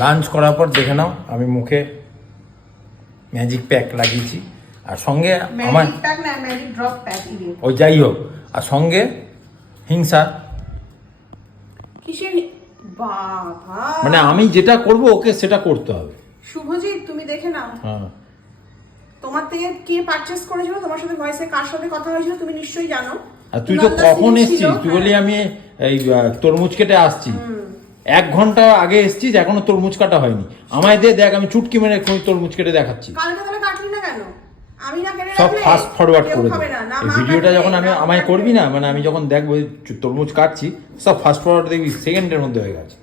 Lunch করার পর দেখে নাও আমি মুখে ম্যাজিক প্যাক লাগিয়েছি, আর সঙ্গে আমার ওই যাই হোক, আর সঙ্গে হিংসা। কিসের বাবা, মানে আমি যেটা করব ওকে সেটা করতে হবে। শুভজিৎ তুমি দেখে নাও, হ্যাঁ, তোমার থেকে কে পারচেজ করেছিল, তোমার সাথে ভয়েসে কার সাথে কথা হয়েছিল তুমি নিশ্চয়ই জানো। আর তুই তো কখন এসছিস? তুই বলি হ্যাঁ। আমি এই তরমুজ কেটে আসছি, 1 ঘন্টা আগে এসছিস, এখনো তরমুজ কাটা হয়নি। আমায় দে, দেখ আমি চুটকি মেরে তরমুজ কেটে দেখাচ্ছি। কালকে তাহলে কাটলি না কেন? আমি না কেটে সব রাখলে ফাস্ট ফরওয়ার্ড কেউ করে খাবে দে। না, না এই মা ভিডিওটা কাটবে, যখন না আমায় কাটবে। করবি না, মানে আমি যখন দেখবো তরমুজ কাটছি, সব ফাস্ট ফরওয়ার্ড দেখবি সেকেন্ডের মধ্যে হয়ে গেছে।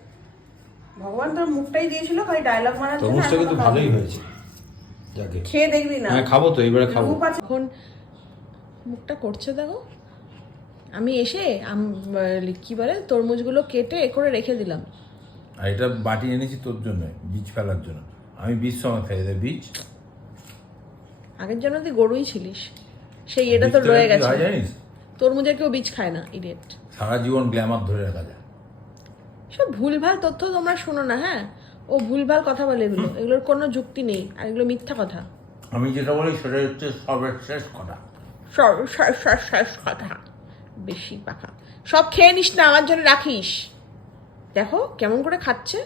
ভগবান তোর মুখটাই দিয়েছিল খালি ডায়লগ মারার জন্য। তরমুজটা কিন্তু ভালোই হয়েছে, যাকে খেয়ে দেখবি না? হ্যাঁ খাবো তো, এবারে খাবো। এখন মুখটা করছে দেখো। আমি এসে কি বলে তরমুজগুলো কেটে এ করে রেখে দিলাম। আর এটা বাটি এনেছি তোর জন্য, বীজ ফেলার জন্য। আমি বীজ সময় ফেলে দেয় বীজ। আগের জন্য তুই গরুই ছিলিস, সেই এটা তো রয়ে গেছে। জানিস তরমুজের কেউ বীজ খায় না, ইডিয়েট। সারা জীবন গ্ল্যামার ধরে রাখা যায়। সব ভুলভাল তথ্য তোমরা শোনো না, হ্যাঁ? ও ভুলভাল কথা বলে, এগুলোর কোনো যুক্তি নেই, আর এগুলো মিথ্যা কথা। আমি যেটা বলি সেটা হচ্ছে সর্বশেষ কথা। শেষ কথা, বেশি পাখা। সব খেয়ে নিস না, আমার জন্য রাখিস। দেখো কেমন করে খাচ্ছে।